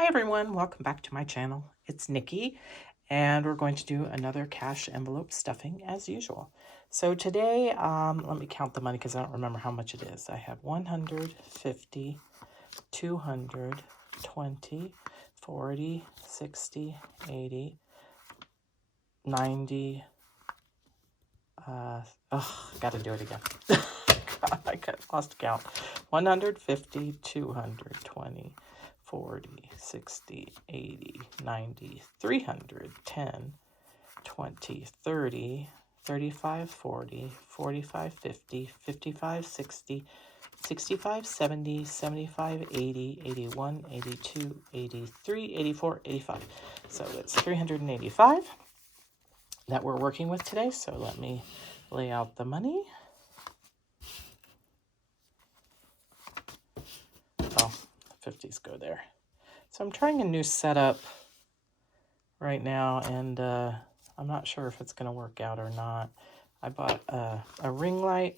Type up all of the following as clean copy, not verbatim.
Hi everyone, welcome back to my channel. It's Nikki, and we're going to do another cash envelope stuffing as usual. So today, let me count the money because I don't remember how much it is. I have 100, 50, 200, 20, 40, 60, 80, 90, gotta do it again. I lost count. 150, 200, 20, 40, 60, 80, 90, 300, 10, 20, 30, 35, 40, 45, 50, 55, 60, 65, 70, 75, 80, 81, 82, 83, 84, 85. So it's 385 that we're working with today. So let me lay out the money. Oh, 50s go there. So I'm trying a new setup right now, and I'm not sure if it's going to work out or not. I bought a ring light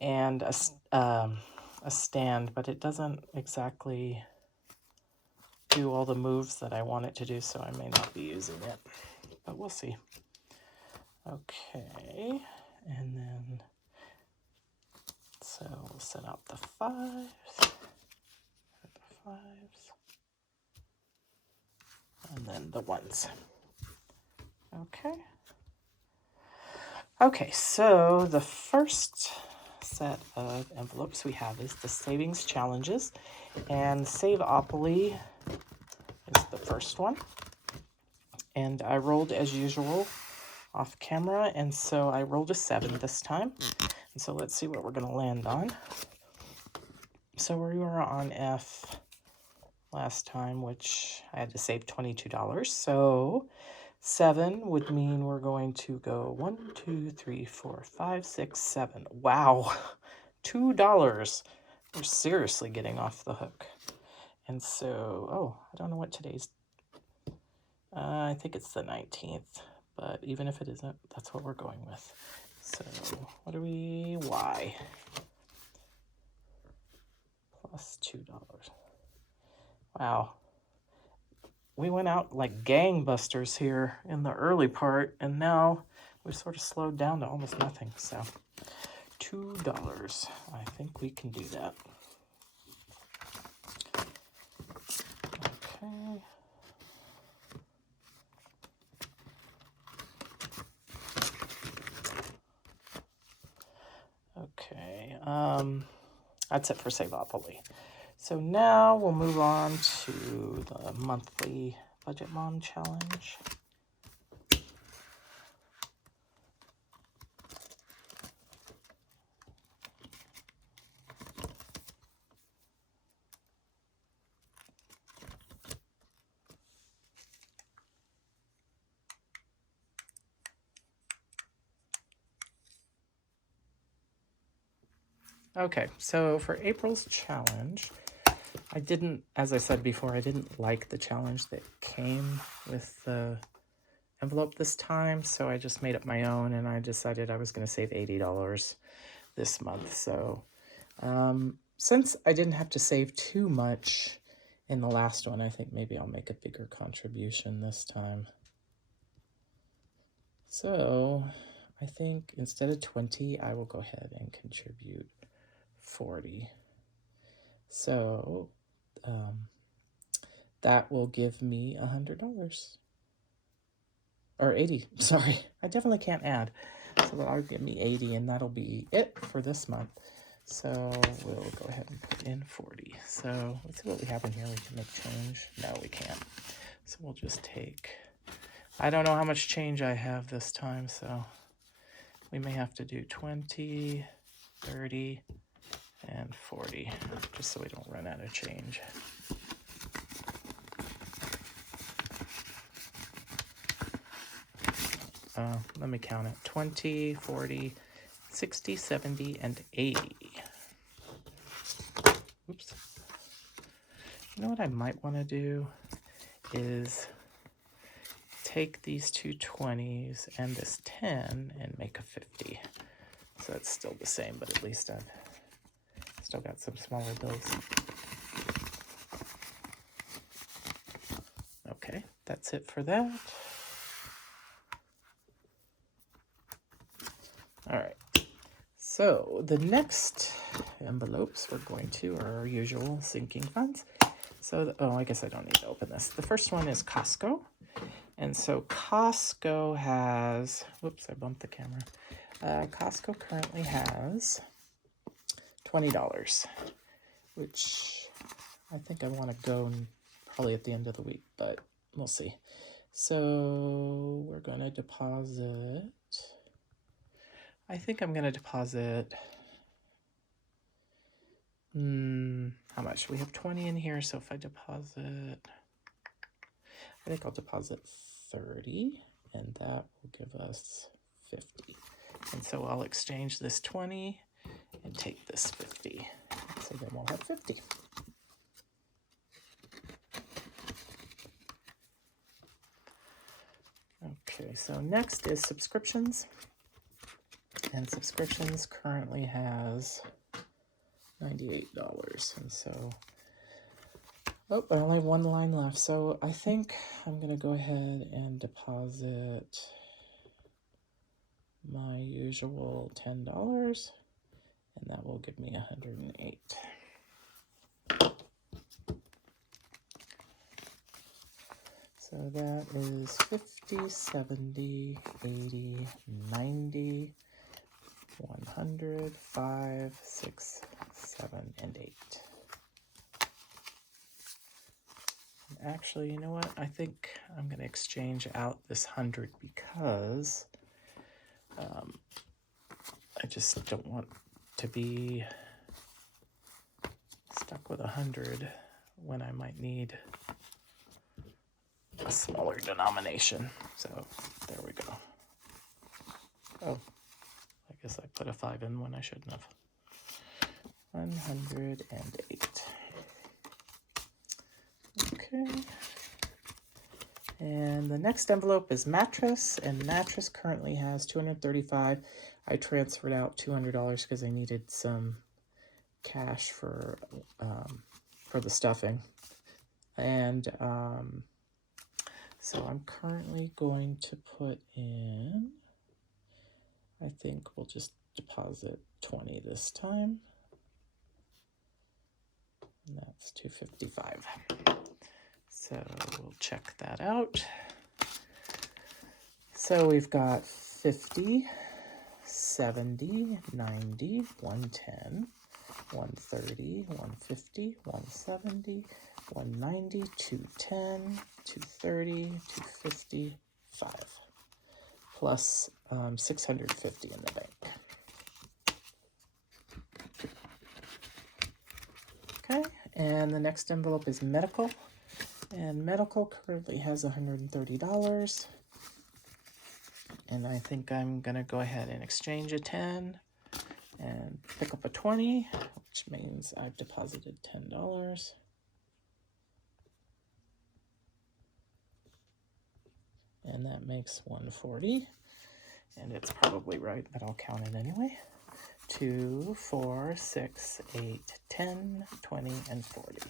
and a stand, but it doesn't exactly do all the moves that I want it to do, so I may not be using it, but we'll see. Okay, and then, so we'll set out the fives, and then the ones. Okay. Okay, so the first set of envelopes we have is the savings challenges, and Savopoly is the first one. And I rolled as usual off camera, and so I rolled a 7 this time. And so let's see what we're going to land on. So we were on F last time, which I had to save $22. So 7 would mean we're going to go 1, 2, 3, 4, 5, 6, 7. Wow, $2. We're seriously getting off the hook. And so, oh, I don't know what today's. I think it's the 19th, but even if it isn't, that's what we're going with. So what are we? Y. Plus $2. Wow. We went out like gangbusters here in the early part, and now we've sort of slowed down to almost nothing. So $2. I think we can do that. Okay. Okay. That's it for Savopoly. So now we'll move on to the monthly Budget Mom Challenge. Okay, so for April's challenge, I didn't, as I said before, I didn't like the challenge that came with the envelope this time, so I just made up my own, and I decided I was going to save $80 this month. So since I didn't have to save too much in the last one, I think maybe I'll make a bigger contribution this time. So I think instead of 20, I will go ahead and contribute 40. So that will give me $100. Or 80, sorry. I definitely can't add. So that'll give me 80, and that'll be it for this month. So we'll go ahead and put in 40. So let's see what we have in here. We can make change. No, we can't. So we'll just take, I don't know how much change I have this time, so we may have to do 20, 30, and 40, just so we don't run out of change. Let me count it. 20, 40, 60, 70, and 80. Oops. You know what I might want to do is take these two 20s and this 10 and make a 50. So it's still the same, but at least I've still got some smaller bills. that's it for that. All right. So the next envelopes we're going to are our usual sinking funds. So, oh, I guess I don't need to open this. The first one is Costco. And so Costco has, whoops, I bumped the camera. Costco currently has $20, which I think I want to go probably at the end of the week, but we'll see. So we're going to deposit, I think I'm going to deposit, how much? We have 20 in here, so if I deposit, I think I'll deposit 30, and that will give us 50. And so I'll exchange this 20 and take this 50. So then we'll have 50. Okay, so next is subscriptions. And subscriptions currently has $98. And so, oh, I only have one line left. So I think I'm going to go ahead and deposit my usual $10, and that will give me 108. So that is 50, 70, 80, 90, 100, 5, 6, 7, and 8. Actually, you know what? I think I'm going to exchange out this 100 because I just don't want to be stuck with 100 when I might need a smaller denomination. So there we go. Oh, I guess I put a 5 in when I shouldn't have. 108. Okay. And the next envelope is mattress, and mattress currently has $235. I transferred out $200 because I needed some cash for the stuffing. And so I'm currently going to put in, I think we'll just deposit 20 this time. And that's $255. So we'll check that out. So we've got 50, 70, 90, 110, 130, 150, 170, 190, 210, 230, 255, plus 650 in the bank. Okay, and the next envelope is medical. And medical currently has $130. And I think I'm going to go ahead and exchange a 10 and pick up a 20, which means I've deposited $10. And that makes 140. And it's probably right, but I'll count it anyway. 2, 4, 6, 8, 10, 20, and 40.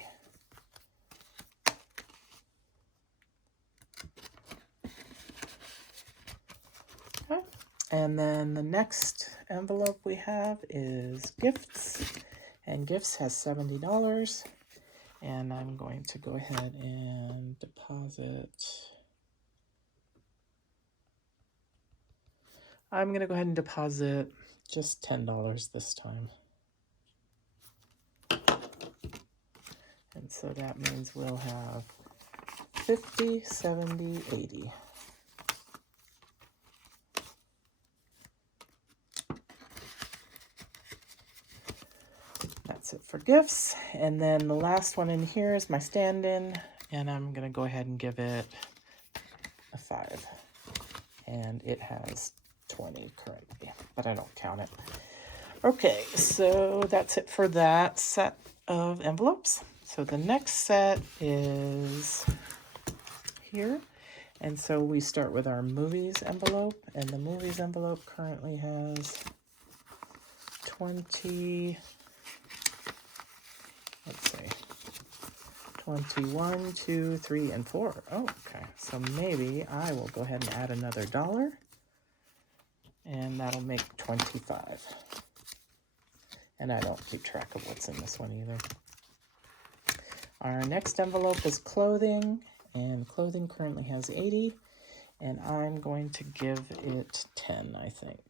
Okay. And then the next envelope we have is gifts. And gifts has $70. And I'm going to go ahead and deposit. I'm going to go ahead and deposit just $10 this time. And so that means we'll have 50, 70, 80. That's it for gifts. And then the last one in here is my stand-in, and I'm going to go ahead and give it a 5. And it has 20 currently, but I don't count it. Okay, so that's it for that set of envelopes. So the next set is here. And so we start with our movies envelope, and the movies envelope currently has 20, let's see, 21, 2, 3, and 4. Oh, okay, so maybe I will go ahead and add another $1, and that'll make 25. And I don't keep track of what's in this one either. Our next envelope is clothing, and clothing currently has 80, and I'm going to give it 10, I think.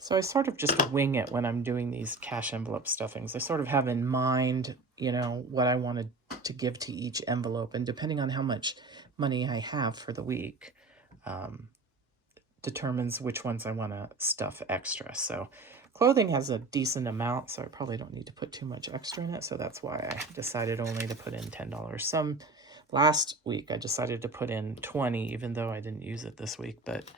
So I sort of just wing it when I'm doing these cash envelope stuffings. I sort of have in mind, you know, what I wanted to give to each envelope, and depending on how much money I have for the week, determines which ones I want to stuff extra. So clothing has a decent amount, so I probably don't need to put too much extra in it. So that's why I decided only to put in $10. Last week I decided to put in 20, even though I didn't use it this week. But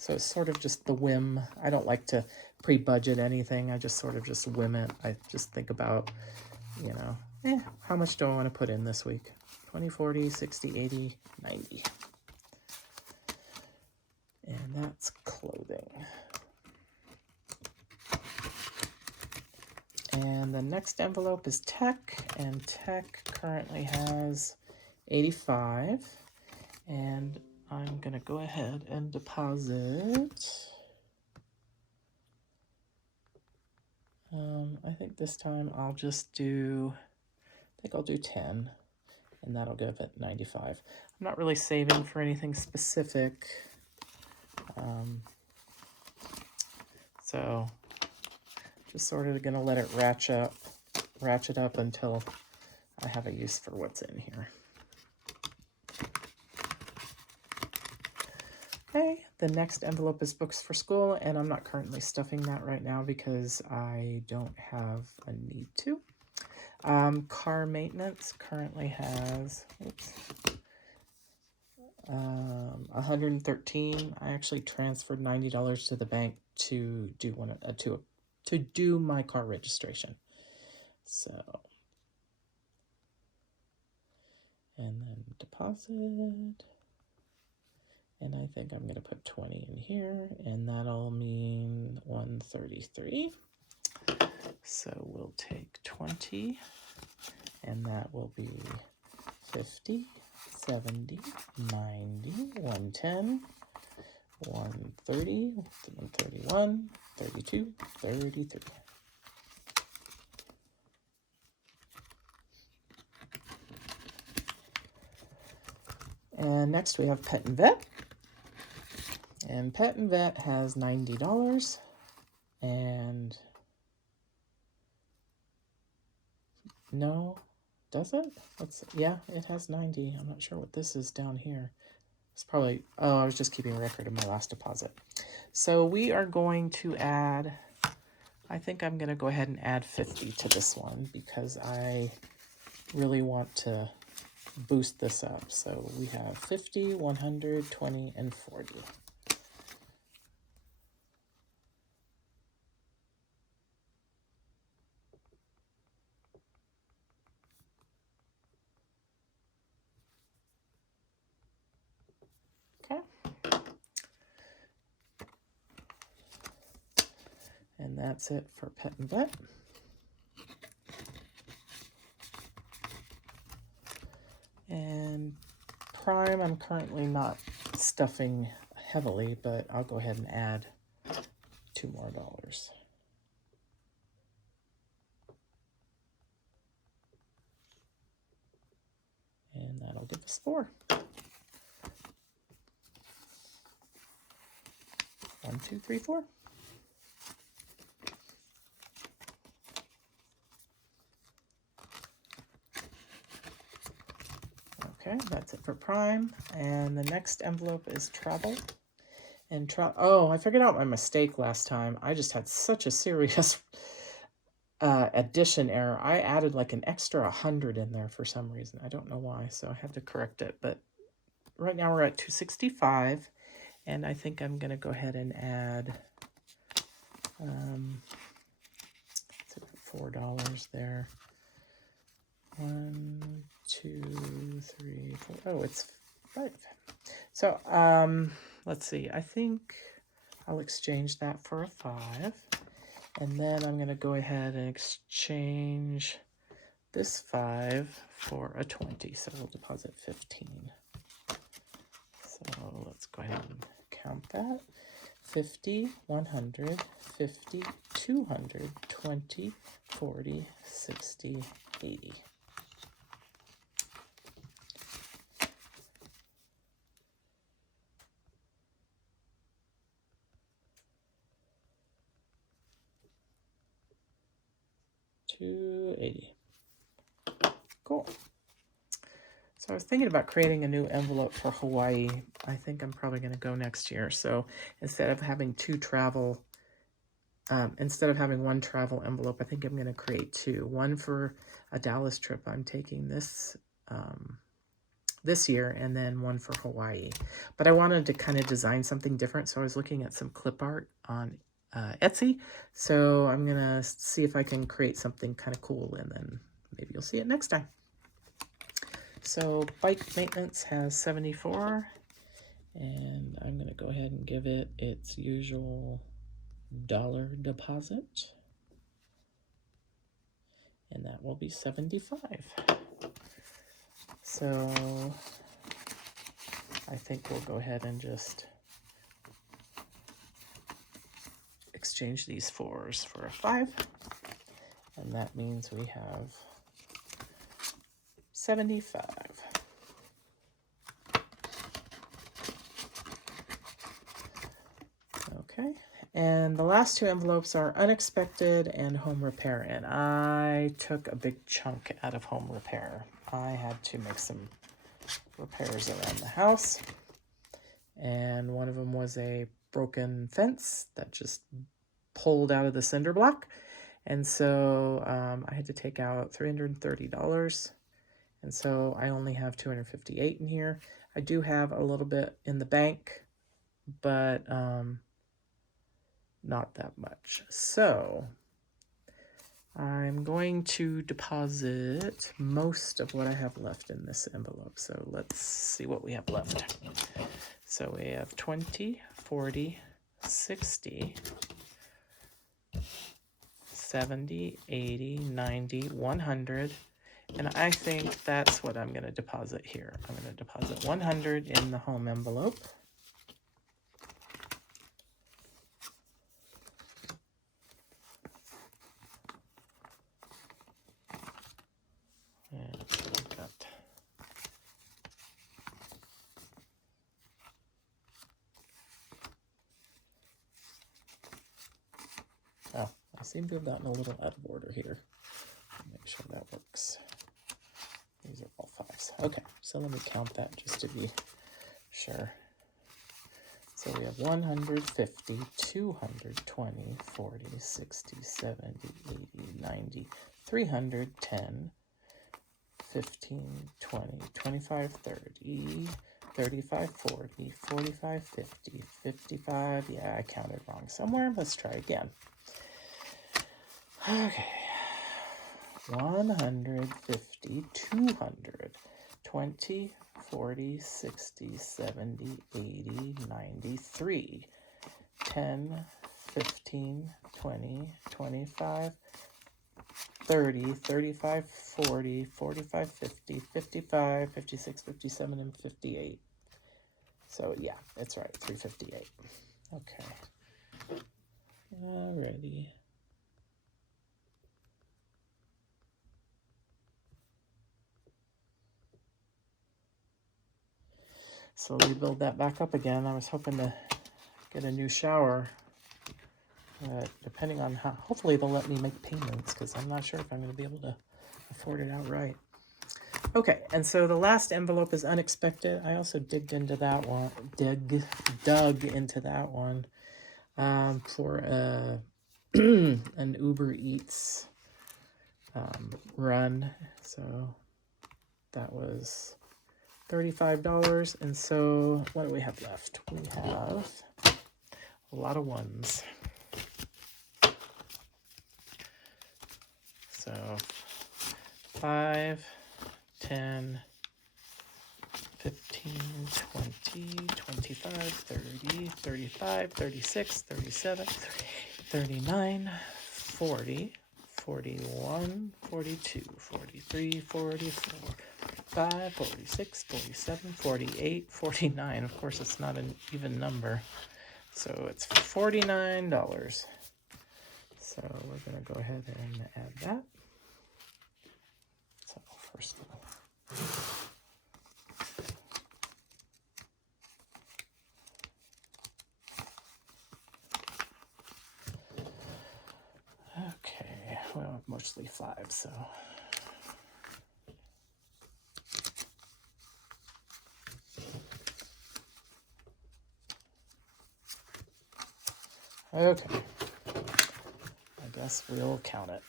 so it's sort of just the whim. I don't like to pre-budget anything. I just sort of just whim it. I just think about, you know, how much do I want to put in this week? 20, 40, 60, 80, 90. And that's clothing. And the next envelope is tech, and tech currently has 85. And I'm going to go ahead and deposit. I think this time I'll just do, I think I'll do 10, and that'll give it 95. I'm not really saving for anything specific. So just sort of going to let it ratchet up until I have a use for what's in here. Okay, the next envelope is books for school, and I'm not currently stuffing that right now because I don't have a need to. Car maintenance currently has, 113. I actually transferred $90 to the bank to do to do my car registration. So, and then deposit, and I think I'm going to put 20 in here, and that'll mean 133. So we'll take 20, and that will be 50, 70, 90, 110, 130, 131, 32, 33. And next we have Pet and Vet. And Pet and Vet has $90. And no, does it? Yeah, it has 90. I'm not sure what this is down here. It's probably, oh, I was just keeping a record of my last deposit. So we are going to add, I think I'm going to go ahead and add 50 to this one because I really want to boost this up. So we have 50, 100, 20, and 40. Okay. And that's it for Pet and Vet. And Prime, I'm currently not stuffing heavily, but I'll go ahead and add $2 more. And that'll give us 4. 1, 2, 3, 4. Okay, that's it for Prime. And the next envelope is travel. And oh, I figured out my mistake last time. I just had such a serious addition error. I added like an extra 100 in there for some reason. I don't know why, so I had to correct it. But right now we're at 265, and I think I'm going to go ahead and add $4 there. 1, 2, 3, 4. Oh, it's 5. So let's see. I think I'll exchange that for a 5. And then I'm going to go ahead and exchange this 5 for a 20. So we'll deposit 15. So let's go ahead and count that. 50, 100, 50, 200, 20, 40, 60, 80. $280. Cool. So I was thinking about creating a new envelope for Hawaii. I think I'm probably going to go next year. So instead of having one travel envelope, I think I'm going to create 2. One for a Dallas trip I'm taking this year, and then one for Hawaii. But I wanted to kind of design something different, so I was looking at some clip art on Etsy. So I'm going to see if I can create something kind of cool, and then maybe you'll see it next time. So bike maintenance has 74, and I'm going to go ahead and give it its usual dollar deposit, and that will be 75. So I think we'll go ahead and just exchange these 4s for a 5, and that means we have 75. Okay, and the last 2 envelopes are unexpected and home repair, and I took a big chunk out of home repair. I had to make some repairs around the house, and one of them was a broken fence that just pulled out of the cinder block, and so I had to take out $330, and so I only have $258 in here. I do have a little bit in the bank, but not that much. So I'm going to deposit most of what I have left in this envelope. So let's see what we have left. So we have 20, 40, 60, 70, 80, 90, 100. And I think that's what I'm going to deposit here. I'm going to deposit 100 in the home envelope. And so I've got I seem to have gotten a little out of order here. Make sure that works. These are all 5s. Okay, so let me count that just to be sure. So we have 150, 220, 40, 60, 70, 80, 90, 310, 15, 20, 25, 30, 35, 40, 45, 50, 55. Yeah, I counted wrong somewhere. Let's try again. Okay. 150, 200, 20, 40, 60, 70, 80, 93, 10, 15, 20, 25, 30, 35, 40, 45, 50, 55, 56, 57, and 58. So yeah, it's right, 358. Okay. Alrighty. So rebuild that back up again. I was hoping to get a new shower. Depending on how, hopefully they'll let me make payments, because I'm not sure if I'm going to be able to afford it outright. Okay, and so the last envelope is unexpected. I also dug into that one for an Uber Eats run. So that was $35. And so what do we have left? We have a lot of 1s. So 5, 10, 15, 20, 25, 30, 35, 36, 37, 39, 40, 41, 42, 43, 44, 45, 46, 47, 48, 49. Of course, it's not an even number. So it's $49. So we're going to go ahead and add that. So first of all, okay, well, mostly 5, so okay. I guess we'll count it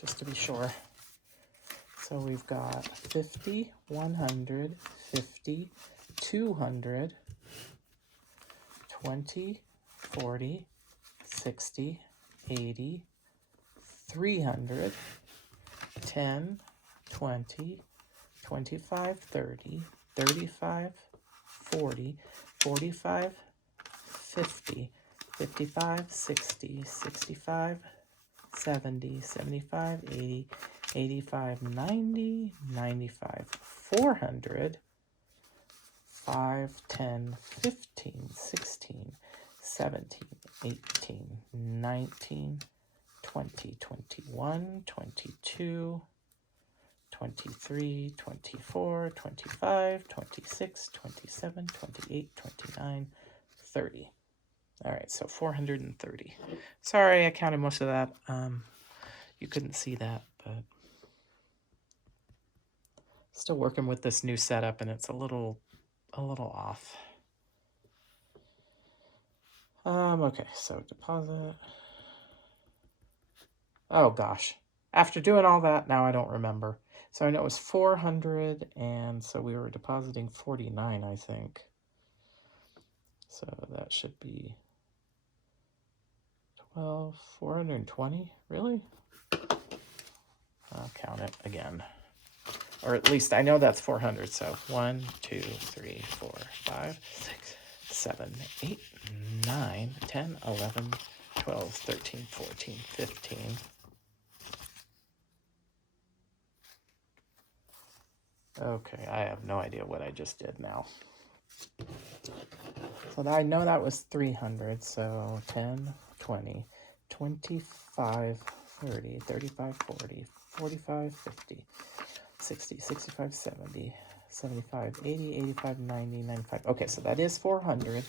just to be sure. So we've got 50, 100, 50, 200, 20, 40, 60, 80, 300, 10, 20, 25, 30, 35, 40, 45, 50, 55, 60, 65, 70, 75, 80, 85, 90, 95, 400, 5, 10, 15, 16, 17, 18, 19, 20, 21, 22, 23, 24, 25, 26, 27, 28, 29, 30. All right, so 430. Sorry, I counted most of that. You couldn't see that, but still working with this new setup, and it's a little off. Okay, so deposit. Oh gosh, after doing all that, now I don't remember. So I know it was 400, and so we were depositing 49, I think. So that should be 12, 420, really? I'll count it again. Or at least I know that's 400, so 1, 2, 3, 4, 5, 6, 7, 8, 9, 10, 11, 12, 13, 14, 15. Okay, I have no idea what I just did now. So I know that was 300, so 10, 20, 25, 30, 35, 40, 45, 50, 60, 65, 70, 75, 80, 85, 90, 95. Okay, so that is 400,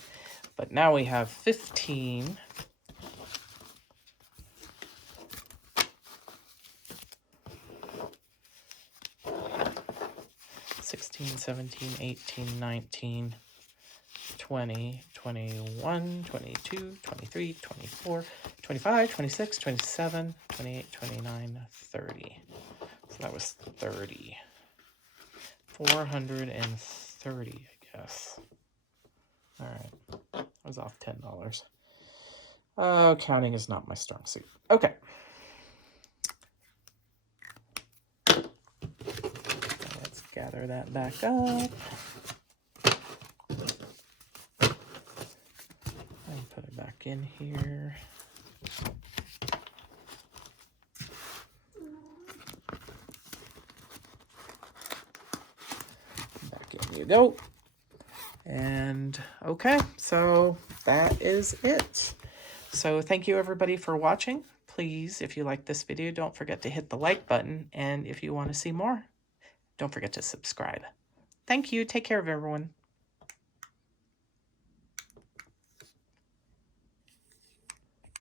but now we have 15. 16, 17, 18, 19, 20, 21, 22, 23, 24, 25, 26, 27, 28, 29, 30. So that was 30. 430, I guess. All right. I was off $10. Counting is not my strong suit. Okay. Let's gather that back up. And put it back in here. Back in you go. And okay, so that is it. So thank you everybody for watching. Please, if you like this video, don't forget to hit the like button. And if you want to see more, don't forget to subscribe. Thank you. Take care of everyone.